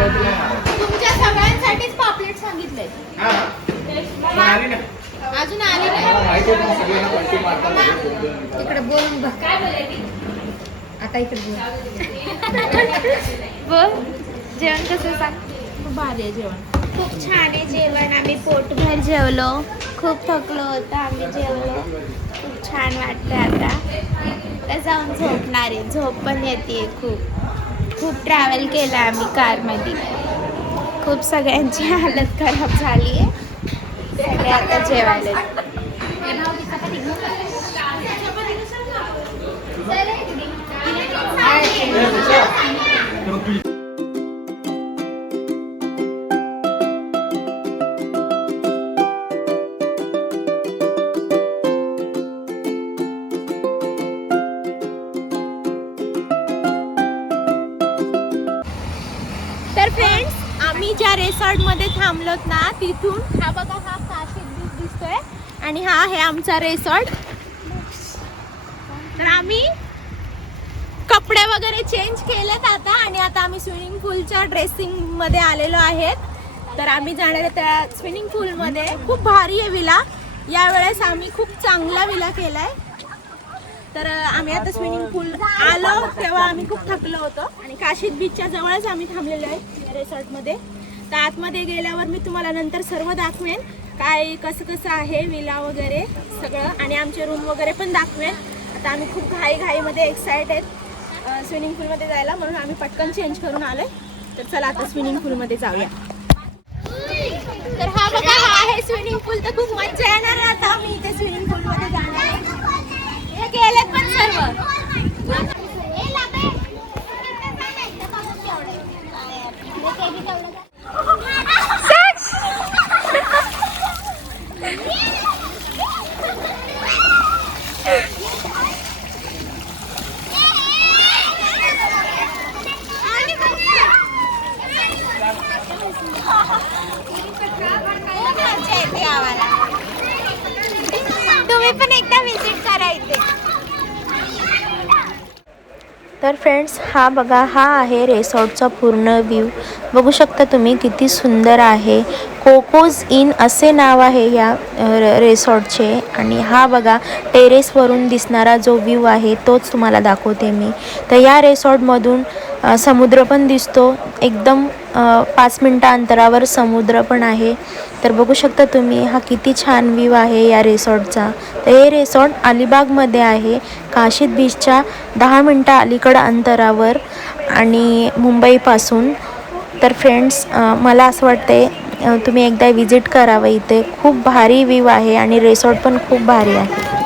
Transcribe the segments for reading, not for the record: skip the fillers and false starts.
तुमच्या सगळ्यांसाठीच पापलेट सांगितलंय. अजून आली नाही. इकडे बोलून बघ. काय बोलायची आता? इकडे बोल. जेवण कसं सांग? खूप भारी आहे जेवण. खूप छान आहे जेवण. आम्ही पोटभर जेवलो. खूप थकलो होतो आम्ही जेवलो. खूप छान वाटतं. आता जाऊन झोपणार आहे. झोप पण येते खूप ट्रॅव्हल केलं आम्ही कारमध्ये. खूप सगळ्यांची हालत खराब झाली आहे. सगळे आता जेवायला. तर फ्रेंड्स, आम्ही ज्या रिसॉर्टमध्ये थांबलोत ना, तिथून हा बघा, हा काशीद बीच दिसतोय आणि हा आहे आमचा रिसॉर्ट. तर आम्ही कपडे वगैरे चेंज केलेत आता आणि आता आम्ही स्विमिंग पूलच्या ड्रेसिंग मध्ये आलेलो आहेत. तर आम्ही जाणार आहे त्या स्विमिंग पूलमध्ये. खूप भारी आहे विला. यावेळेस आम्ही खूप चांगला विला केलाय. तर आम्ही आता स्विमिंग पूल आलो तेव्हा आम्ही खूप थकलो होतो आणि काशीद बीचच्या जवळच आम्ही थांबलेलो आहे रिसॉर्टमध्ये. तर आतमध्ये गेल्यावर मी तुम्हाला नंतर सर्व दाखवेन, काय कसं आहे विला वगैरे सगळं, आणि आमचे रूम वगैरे पण दाखवेन. आता आम्ही खूप घाईमध्ये एक्साइटेड स्विमिंग पूलमध्ये जायला, म्हणून आम्ही पटकन चेंज करून आलोय. तर चला आता स्विमिंग पूलमध्ये जाऊया. तर हा बघा, हा आहे स्विमिंग पूल. तर खूप मजा येणार आहे आता आम्ही इथे स्विमिंग पूलमध्ये जाणार आहे. हे गेलेत पण सर्व. तुम्ही पण एकदा विजिट करा इथे. तर फ्रेंड्स, हा बघा, हा आहे रिसॉर्टचा पूर्ण व्ह्यू. बघू शकता तुम्ही किती सुंदर आहे. कोकोज इन असे नाव आहे या रिसॉर्टचे. आणि हा बघा, टेरेसवरून दिसणारा जो व्ह्यू आहे तोच तुम्हाला दाखवते मी. तर या रिसॉर्टमधून समुद्र पण दिसतो. एकदम 5 मिनटं अंतरावर समुद्र पण आहे. तर बघू शकता तुम्ही हा किती छान व्ह्यू आहे या रिसॉर्टचा. तर हे रिसॉर्ट अलिबागमध्ये आहे, काशीद बीचच्या 10 मिनटं अलीकडं अंतरावर आणि मुंबईपासून. तर फ्रेंड्स, मला असं वाटते तुम्ही एकदा विजिट करावं इथे. खूप भारी व्ह्यू आहे आणि रिसॉर्ट पण खूप भारी आहे.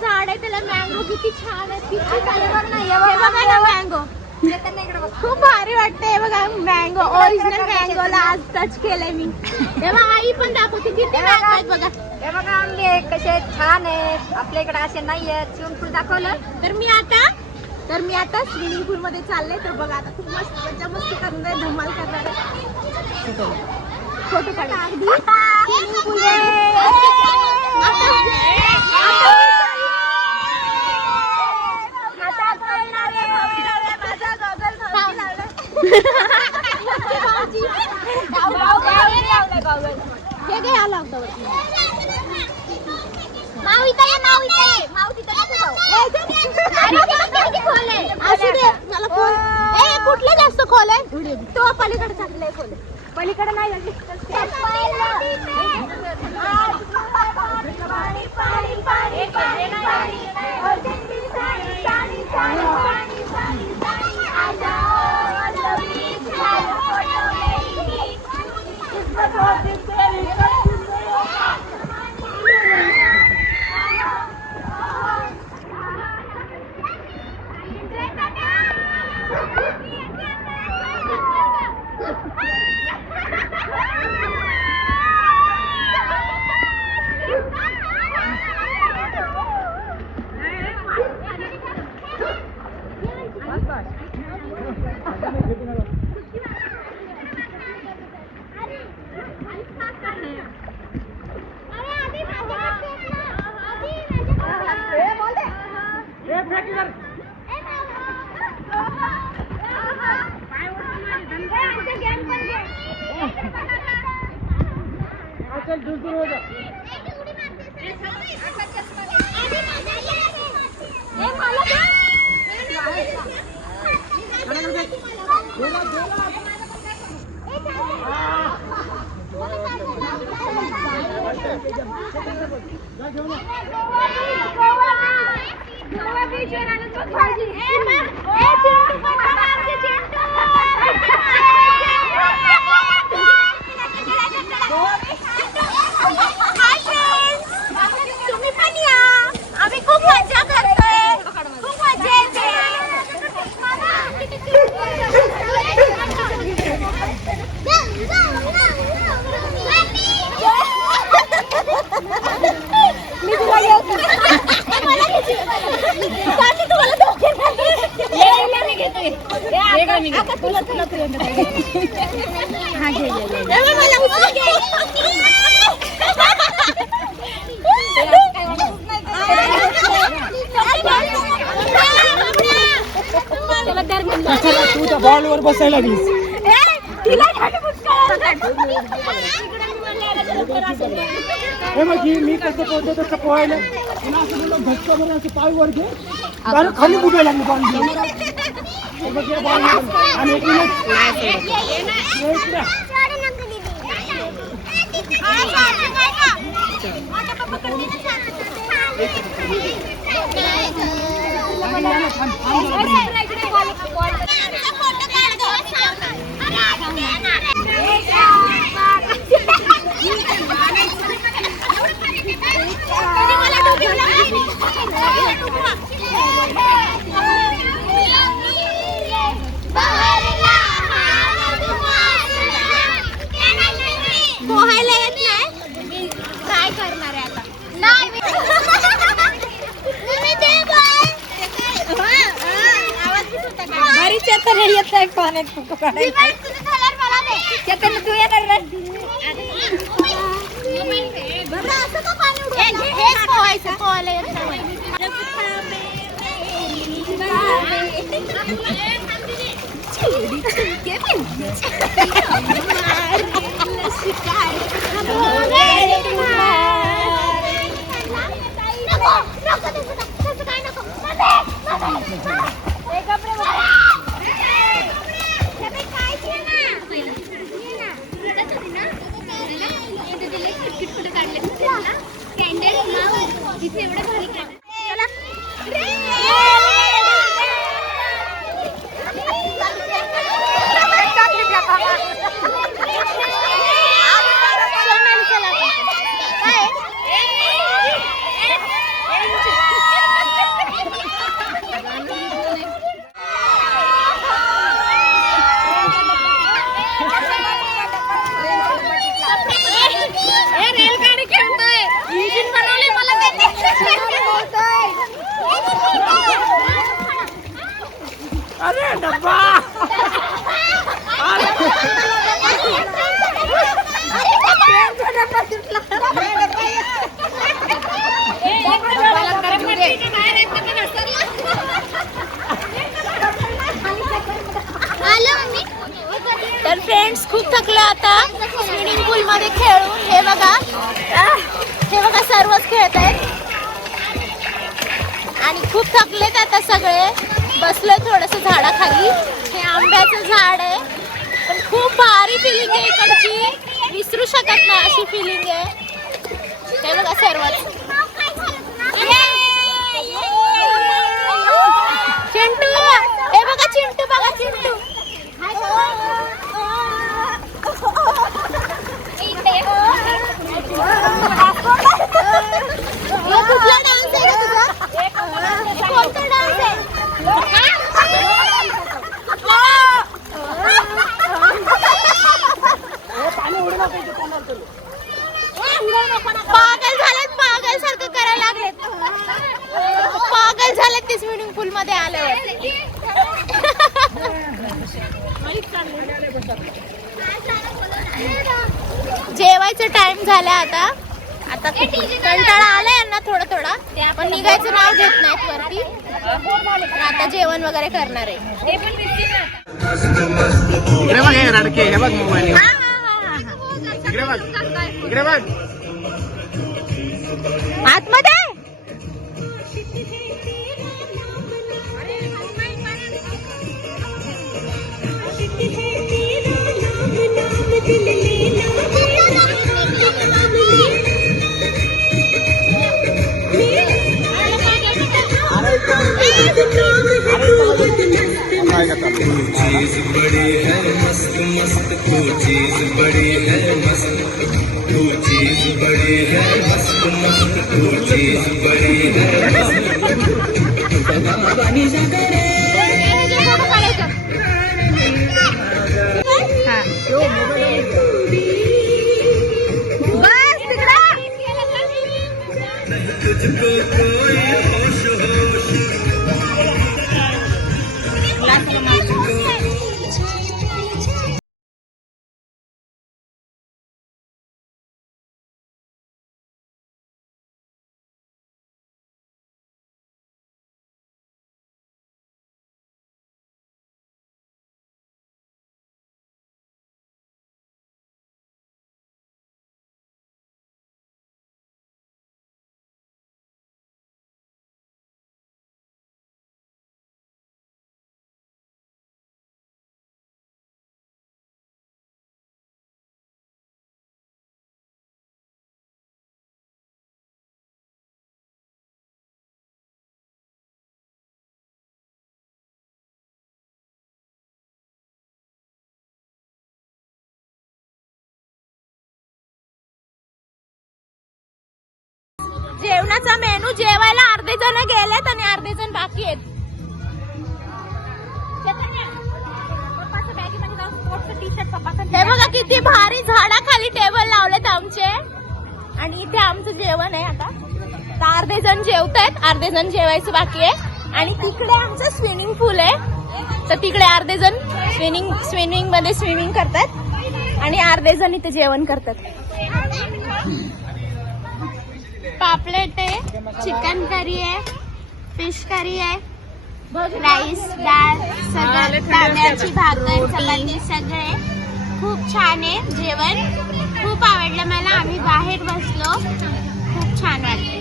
झाड आहे त्याला मँगो किती छान आहे. मँगो खूप भारी वाटते. बघा मँगो, ओरिजिनल मँगोला आज टच केलंय मी. तेव्हा आई पण दाखवते किती मँगो आहेत बघा. हे बघा आंबे कसे छान आहेत. आपल्या इकडे असे नाही आहेत. स्विमिंग पूल दाखवलं. तर मी आता स्विमिंग पूल मध्ये चालले. तर बघा आता खूप मस्त मजा मस्ती करणार आहे, धमाल करणार आहे. फोटो काढा. स्विमिंग पूल हे काय आला होता कुठलं जास्त खोल आहे तो पलीकडे टाकलंय. खोल पलीकडे नाही. चल दूर दूर हो जा. तुम्ही पण या, आम्ही खूप मजा करतोय, खूप मजा येते. मी तुला तुझ्या बॉलवर बसायला लागलीस. हे मग मी कसं पोहतो तसं पोहायला पुन्हा असं बोललं झटका बरं असं पाय वर घे बरं खाली उभे लागले बॉल आणि एक मिनिट पोहायला येत नाही, काय करणार आहे आता. नाही बरीच येत नाही येत आहे पाण्यात तू येणार पोहायचं, पोहायला येत नाही. अरे डब्बा तर फ्रेंड्स खूप थकले आता स्विमिंग पूल मध्ये खेळून. हे बघा सर्वच खेळत आहेत आणि खूप थकलेत आता सगळे. बसलोय थोडस झाडाखाली. हे आंब्याचं झाड आहे, पण खूप भारी फिलिंग आहे इकडची, विसरू शकत नाही अशी फिलिंग आहे. हे बघा सर्वच. चिंटू, हे बघा चिंटू, बघा चिंटू. कुठला डान्स आहे तुझा? कोणता डान्स आहे? पागल झालेत, पागल सारखं करायला लागलेत. पागल झालेत ते स्विमिंग पूल मध्ये आल्यावर. जेवायचं टाइम झाला आता. आता कंटाळा आलाय यांना थोडा थोडा, पण निघायचं नाव घेत नाहीत वरती. आता जेवण वगैरे करणार आहे. इकडे बघ हे रडके, हे बघ मोबाईल, हा, हा, हा, हा. इकडे बघ, इकडे बघ. आतमध्ये चीज बड़ी है मस्त मस्त, वो चीज बड़ी है मस्त, वो चीज बड़ी है मस्त मस्त, वो चीज बड़ी है बस तुझको कोई होश होश. जेवणाचा मेनू जेवायला अर्धे जण गेलेत आणि अर्धे जण बाकी आहेत. हे बघा किती भारी झाडाखाली टेबल लावलेत आमचे आणि इथे आमचं जेवण आहे. आता तर अर्धे जण जेवतायत, अर्धे जण जेवायचं बाकी आहे. आणि तिकडे आमचं स्विमिंग पूल आहे, तर तिकडे अर्धे जण स्विमिंग मध्ये स्विमिंग करतात आणि अर्धे जण इथे जेवण करतात. पापलेट आहे, चिकन करी आहे, फिश करी आहे, राईस, डाळ, सगळं, तांदळाची भाकर, चपाती सगळे. खूप छान आहे जेवण, खूप आवडलं मला. आम्ही बाहेर बसलो, खूप छान वाटलं.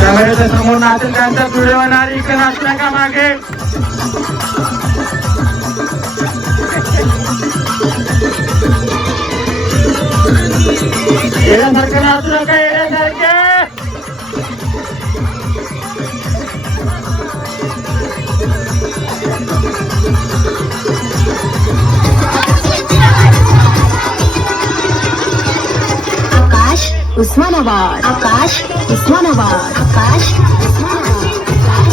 कॅमेऱ्याच्या समोर नाचकांचा व्हिडिओ होणार, इकडे नाचल्या का मागे. येण्यासारखं नाचू नका, येण्यासारखे. आकाश उस्मानाबाद, आकाश उस्मानाबाद, आकाश उस्मानाबाद, आकाश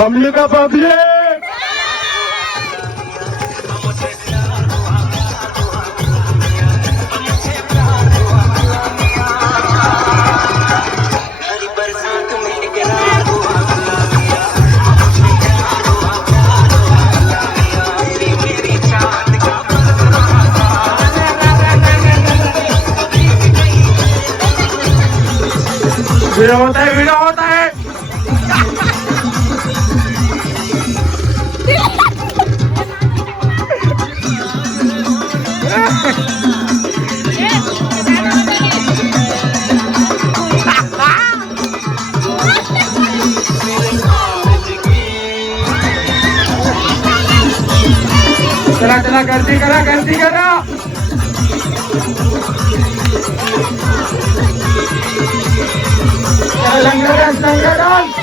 पब्लिक का पब्लिक. वीडियो होता है, वीडियो होता है. चला चला, गर्दी करा, गर्दी करा. Langar dance, langar dance.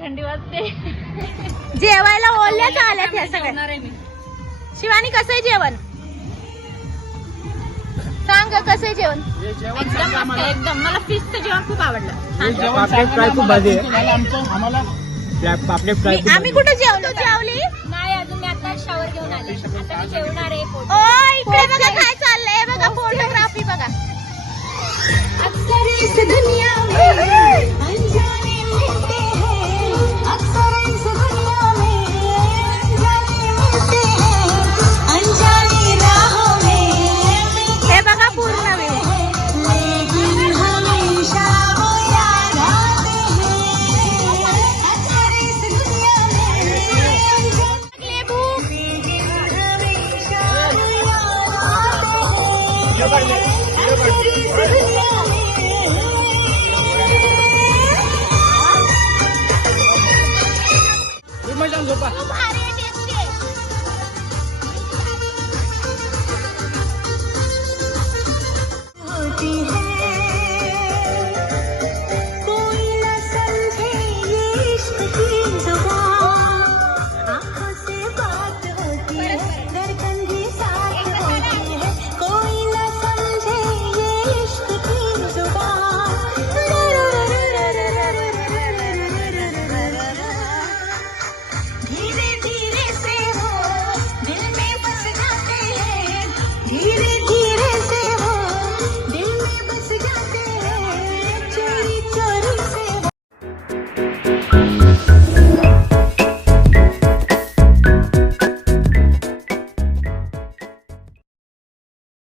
थंडी वाजते. जेवायला ओल्याच आल्यात ह्या सगळ्या. शिवानी कसं आहे जेवण? सांग कसं आहे जेवण? एकदम मला फिशचं जेवण खूप आवडलं. आम्ही कुठे जेवलो? जेवली नाही अजून. मी आता शावर घेऊन आले. आता मी जेवणार आहे. ओ इकडे बघा काय चाललंय. बघा फोटोग्राफी बघा. हे बघा पूर्ण व्ह्यू. होती है